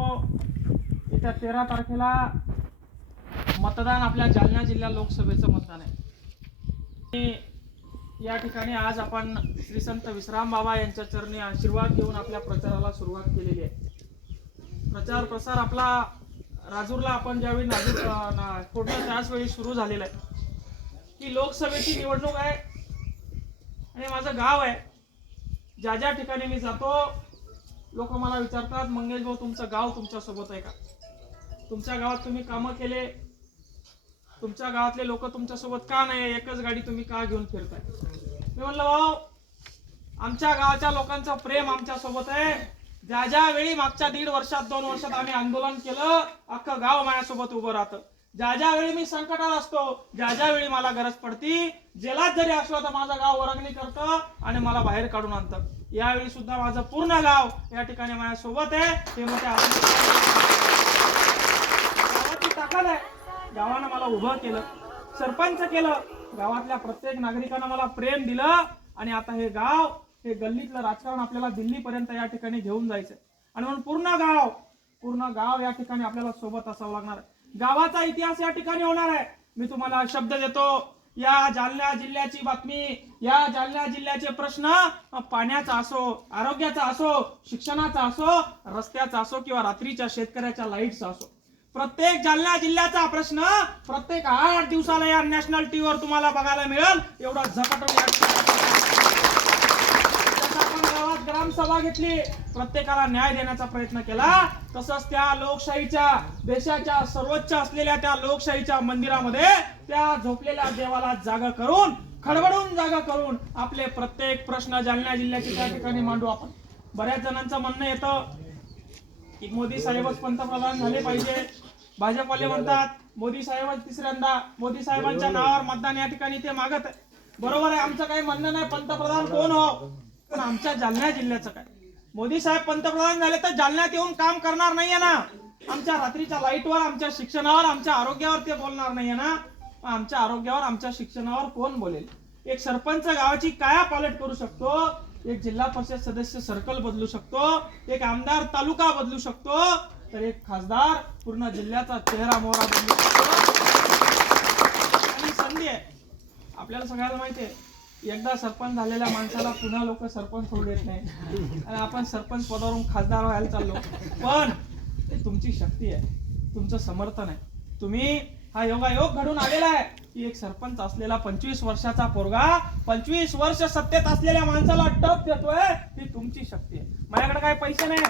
येत्या तेरा तारखेला मतदान आपल्या जालना जिल्हा लोकसभेचं मतदान आहे या ठिकाणी आज आपण श्री संत विश्राम बाबा यांच्या चरणी आशीर्वाद घेऊन आपल्या प्रचाराला सुरुवात केलेली आहे प्रचार प्रसार आपला राजूरला आपण ज्यावेळी नाजूर फोडलं त्याच वेळी सुरू झालेलं आहे की लोकसभेची निवडणूक आहे आणि माझं गाव आहे ज्या ज्या ठिकाणी मी जातो लोक मला विचारतात मंगेश भाऊ तुमचं गाव तुमच्या सोबत आहे का तुमच्या गावात तुम्ही कामं केले तुमच्या गावातले लोक तुमच्या सोबत का नाही एकच गाडी तुम्ही का घेऊन फिरताय मी म्हणलं भाऊ आमच्या गावाच्या लोकांचं प्रेम आमच्या सोबत आहे ज्या ज्या वेळी मागच्या दीड वर्षात दोन वर्षात आम्ही आंदोलन केलं अख्खं गाव माझ्यासोबत उभं राहतं ज्या ज्या वेळी मी संकटात असतो ज्या ज्या वेळी मला गरज पडती जेलात जरी असलं तर माझं गाव ओरांगणी करतं आणि मला बाहेर काढून आणतं यावेळी सुद्धा माझं पूर्ण गाव या ठिकाणी माझ्यासोबत आहे ते मग गावाची ताकद आहे गावानं मला उभं केलं सरपंच केलं गावातल्या प्रत्येक नागरिकानं मला प्रेम दिलं आणि आता हे गाव हे गल्लीतलं राजकारण आपल्याला दिल्लीपर्यंत या ठिकाणी घेऊन जायचं आणि म्हणून पूर्ण गाव पूर्ण गाव या ठिकाणी आपल्याला सोबत असावं लागणार आहे गावाचा इतिहास या ठिकाणी होणार आहे मी तुम्हाला शब्द देतो या जालना जिल्ह्याची बातमी या जालना जिल्ह्याचे प्रश्न पाण्याचा असो आरोग्याचा असो शिक्षणाचा असो रस्त्याचा असो किंवा रात्रीच्या शेतकऱ्याच्या लाईटचा असो प्रत्येक जालना जिल्ह्याचा प्रश्न प्रत्येक आठ दिवसाला या नॅशनल टीव्हीवर तुम्हाला बघायला मिळेल एवढा झपाटून ग्रामसभा घेतली प्रत्येकाला न्याय देण्याचा प्रयत्न केला तसंच त्या लोकशाहीच्या देशाच्या सर्वोच्च असलेल्या त्या लोकशाहीच्या मंदिरामध्ये त्या झोपलेल्या देवाला जागा करून खडबडून जागा करून आपले प्रत्येक प्रश्न जालना जिल्ह्याचे त्या ठिकाणी मांडू आपण बऱ्याच जणांचं म्हणणं येत की मोदी साहेबच पंतप्रधान झाले पाहिजे भाजपवाले म्हणतात मोदी साहेबच तिसऱ्यांदा मोदी साहेबांच्या नावावर मतदान या ठिकाणी ते मागत आहे बरोबर आहे आमचं काही म्हणणं नाही पंतप्रधान कोण हो पण आमच्या जालना जिल्ह्याचं काय मोदी साहेब पंतप्रधान झाले तर जालन्यात येऊन काम करणार नाहीये ना आमच्या रात्रीच्या लाईटवर आमच्या शिक्षणावर आमच्या आरोग्यावर ते बोलणार नाहीये ना आमच्या आरोग्यावर आमच्या शिक्षणावर कोण बोलेल एक सरपंच गावाची काया पालट करू शकतो एक जिल्हा परिषद सदस्य सर्कल बदलू शकतो एक आमदार तालुका बदलू शकतो तर एक खासदार पूर्ण जिल्ह्याचा चेहरा मोहरा बदलू शकतो आणि संधी आहे आपल्याला सगळ्याला माहिती आहे एकदा सरपंच झालेल्या माणसाला पुन्हा लोक सरपंच होऊ देत नाही आणि आपण सरपंच पदावरून खासदार व्हायला चाललो पण तुमची शक्ती आहे तुमचं समर्थन आहे तुम्ही हा योगायोग घडून आलेला आहे की एक सरपंच असलेला पंचवीस वर्षाचा पोरगा पंचवीस वर्ष सत्तेत असलेल्या माणसाला टप देतोय ती तुमची शक्ती आहे माझ्याकडे काय पैसे नाही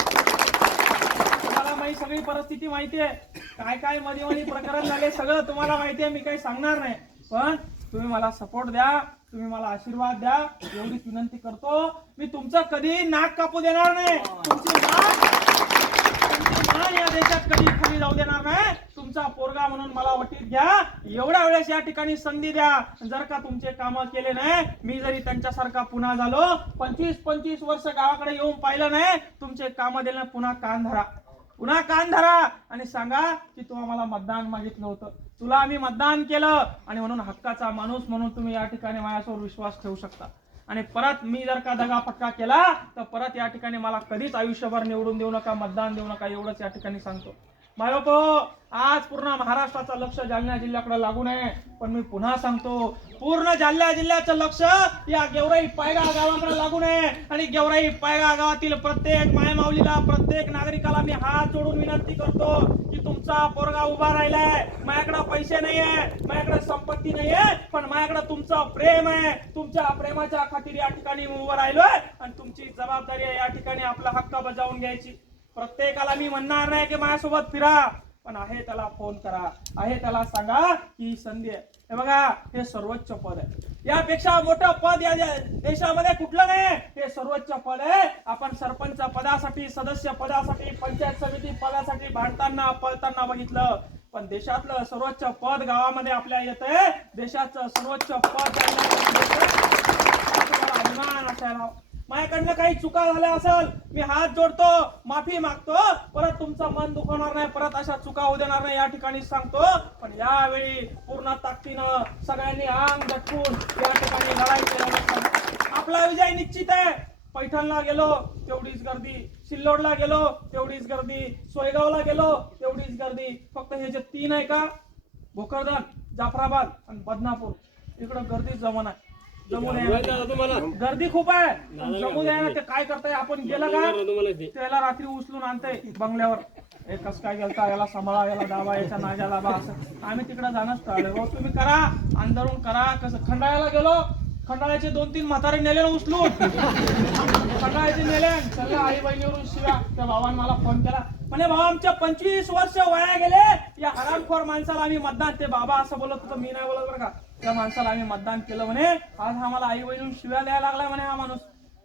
तुम्हाला माहिती सगळी परिस्थिती माहिती आहे काय काय मध्ये मध्ये प्रकरण झाले सगळं तुम्हाला माहिती आहे मी काही सांगणार नाही पण तुम्ही मला सपोर्ट द्या तुम्ही मला आशीर्वाद द्या एवढीच विनंती करतो मी तुमचं कधी नाक कापू देणार नाही तुमची या देशात कधी पुढे जाऊ देणार नाही तुमचा पोरगा म्हणून मला वटीत घ्या एवढ्या वेळेस या ठिकाणी संधी द्या जर का तुमचे काम केले नाही मी जरी त्यांच्यासारखा पुन्हा झालो पंचवीस पंचवीस वर्ष गावाकडे येऊन पाहिलं नाही तुमचे काम दिलं पुन्हा कान धरा पुन्हा कान धरा आणि सांगा की तुम्हाला मला मतदान मागितलं होतं तुला आम्ही मतदान केलं आणि म्हणून हक्काचा माणूस म्हणून तुम्ही या ठिकाणी माझ्यासोबत विश्वास ठेवू शकता आणि परत मी जर का दगा फटका केला तर परत या ठिकाणी मला कधीच आयुष्यभर निवडून देऊ नका मतदान देऊ नका एवढंच या ठिकाणी सांगतो मायको आज पूर्ण महाराष्ट्राचं लक्ष जालना जिल्ह्याकडे लागू नये पण मी पुन्हा सांगतो पूर्ण जालना जिल्ह्याचं लक्ष या गेवराई पायगा गावाकडे लागू नये आणि गेवराई पायगा गावातील प्रत्येक मायमाऊलीला प्रत्येक नागरिकाला मी हात जोडून विनंती करतो तुमचा पोरगा उभा राहिलाय माझ्याकडे पैसे नाहीये माझ्याकडे संपत्ती नाहीये पण माझ्याकडे तुमचं प्रेम आहे तुमच्या प्रेमाच्या खातीर या ठिकाणी उभं राहिलोय आणि तुमची जबाबदारी आहे या ठिकाणी आपला हक्क बजावून घ्यायची प्रत्येकाला मी म्हणणार नाही की माझ्यासोबत फिरा पण आहे त्याला फोन करा आहे त्याला सांगा की संधी आहे हे बघा हे सर्वोच्च पद आहे यापेक्षा मोठं पद या देशामध्ये कुठलं नाही हे सर्वोच्च पद आहे आपण सरपंच पदासाठी सदस्य पदासाठी पंचायत समिती पदासाठी भांडताना पळताना बघितलं पण देशातलं सर्वोच्च पद गावामध्ये आपल्या येत आहे देशाचं सर्वोच्च पद अभिमान असायला माझ्याकडनं काही चुका झाल्या असेल मी हात जोडतो माफी मागतो परत तुमचं मन दुखवणार नाही परत अशा चुका होऊ देणार नाही या ठिकाणी सांगतो पण यावेळी पूर्ण ताकदीनं सगळ्यांनी अंग झटकून या ठिकाणी लढाई आपला विजय निश्चित आहे पैठणला गेलो तेवढीच गर्दी सिल्लोडला गेलो तेवढीच गर्दी सोयगावला गेलो तेवढीच गर्दी फक्त हे जे तीन आहे का भोकरदन जाफराबाद आणि बदनापूर इकडं गर्दी जमा आहे गर्दी खूप आहे जमू ना ते काय करताय आपण गेलं का त्याला रात्री उचलून आणतंय बंगल्यावर हे कस काय गेलता याला सांभाळा याला दाबा याचा नाजा दाबा असं आम्ही तिकडे जाणंच तुम्ही करा अंधारून करा कसं खंडाळ्याला गेलो खंडाळ्याचे दोन तीन म्हातारे नेले उचलून खंडाळ्याचे नेले सगळ्या आई बहिणीवरून शिवा त्या भावान मला फोन केला म्हणे भाऊ आमच्या पंचवीस वर्ष वया गेले या हरामखोर माणसाला आम्ही मतदान ते बाबा असं बोलत होतं मी नाही बोलत बरं का त्या माणसाला आम्ही मतदान केलं म्हणे आज आम्हाला आई वडील शिव्या द्यायला लागला म्हणे हा माणूस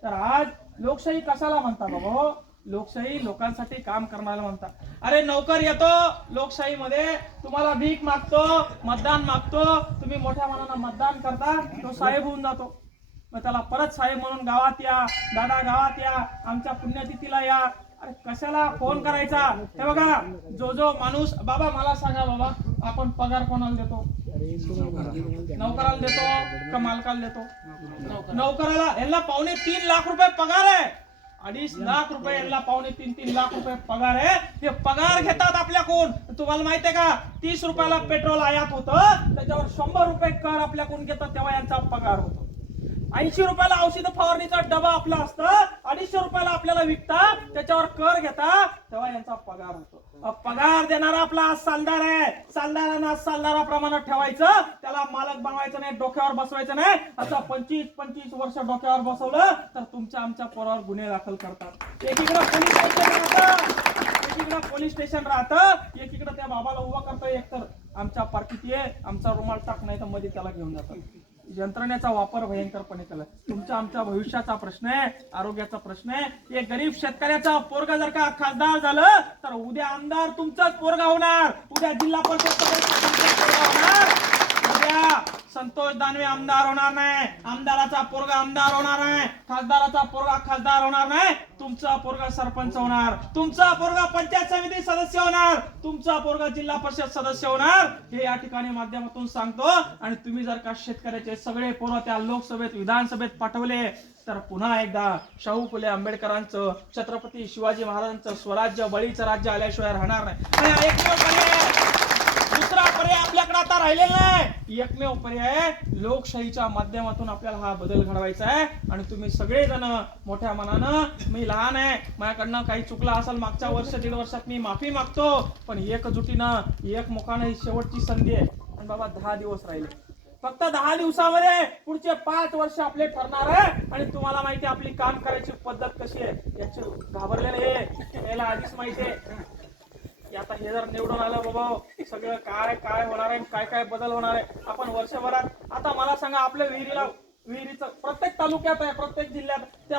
तर आज लोकशाही कशाला म्हणतात बाबा हो? लोकशाही लोकांसाठी काम करणारा म्हणतात अरे नोकर येतो लोकशाही मध्ये तुम्हाला भीक मागतो मतदान मागतो तुम्ही मोठ्या मनानं मतदान करता तो साहेब होऊन जातो मग त्याला परत साहेब म्हणून गावात या दादा गावात या आमच्या पुण्यतिथीला या अरे कशाला फोन करायचा हे बघा जो जो माणूस बाबा मला सांगा बाबा आपण पगार कोणाला देतो नौकराला देतो का मालकाला देतो नौकराला यांना पावणे तीन लाख रुपये पगार आहे अडीच लाख रुपये यांना पावणे तीन तीन लाख रुपये पगार आहे हे पगार घेतात आपल्याकडून तुम्हाला माहित आहे का तीस रुपयाला पेट्रोल आयात होतं त्याच्यावर शंभर रुपये कर कोण घेतात तेव्हा यांचा पगार होतो ऐंशी रुपयाला औषध फवारणीचा डबा आपला असतं अडीचशे रुपयाला आपल्याला विकता त्याच्यावर कर घेता तेव्हा यांचा पगार होतो पगार देणारा आपला आज सालदार आहे सालदारांना सालदारा प्रमाणात ठेवायचं त्याला मालक बनवायचं नाही डोक्यावर बसवायचं नाही असं पंचवीस पंचवीस वर्ष डोक्यावर बसवलं तर तुमच्या आमच्या पोरावर गुन्हे दाखल करतात एकीकडे पोलीस स्टेशन राहत एकीकडे पोलीस स्टेशन राहतं एकीकडे त्या बाबाला उभा करतोय एकतर आमच्या पार्टीत ये आमचा रुमाल टाक नाही तर मध्ये त्याला घेऊन जातात यंत्रणेचा वापर भयंकरपणे केला तुमचा आमच्या भविष्याचा प्रश्न आहे आरोग्याचा प्रश्न आहे हे गरीब शेतकऱ्याचा पोरगा जर का खासदार झालं तर उद्या आमदार तुमचाच पोरगा होणार उद्या जिल्हा परिषद होणार संतोष दानवे आमदार होणार नाही आमदाराचा पोरगा आमदार होणार नाही खासदाराचा पोरगा खासदार होणार नाही तुमचा पोरगा सरपंच होणार तुमचा पोरगा पंचायत समिती सदस्य होणार तुमचा पोरगा जिल्हा परिषद सदस्य होणार हे या ठिकाणी माध्यमातून सांगतो आणि तुम्ही जर का शेतकऱ्याचे सगळे पोरं त्या लोकसभेत विधानसभेत पाठवले तर पुन्हा एकदा शाहू फुले आंबेडकरांचं छत्रपती शिवाजी महाराजांचं स्वराज्य बळीचं राज्य आल्याशिवाय राहणार नाही पर्याय आपल्याकडे आता राहिलेला नाही एकमेव पर्याय लोकशाहीच्या माध्यमातून आपल्याला हा बदल घडवायचा आहे आणि तुम्ही सगळे जण मोठ्या मनानं मी लहान आहे माझ्याकडनं काही चुकलं असेल मागच्या वर्ष दीड वर्षात मी माफी मागतो पण एकजुटीनं एक मुखानं ही शेवटची संधी आहे आणि बाबा दहा दिवस राहिले फक्त दहा दिवसामध्ये पुढचे पाच वर्ष आपले ठरणार आहे आणि तुम्हाला माहिती आपली काम करायची पद्धत कशी आहे याची घाबरलेले याला आधीच माहिती आहे आता हे जर निवडून आलं बाबा सगळं काय काय होणार आहे काय काय बदल होणार आहे आपण वर्षभरात आता मला सांगा आपल्या विहिरीला विहिरीचं प्रत्येक तालुक्यात आहे प्रत्येक जिल्ह्यात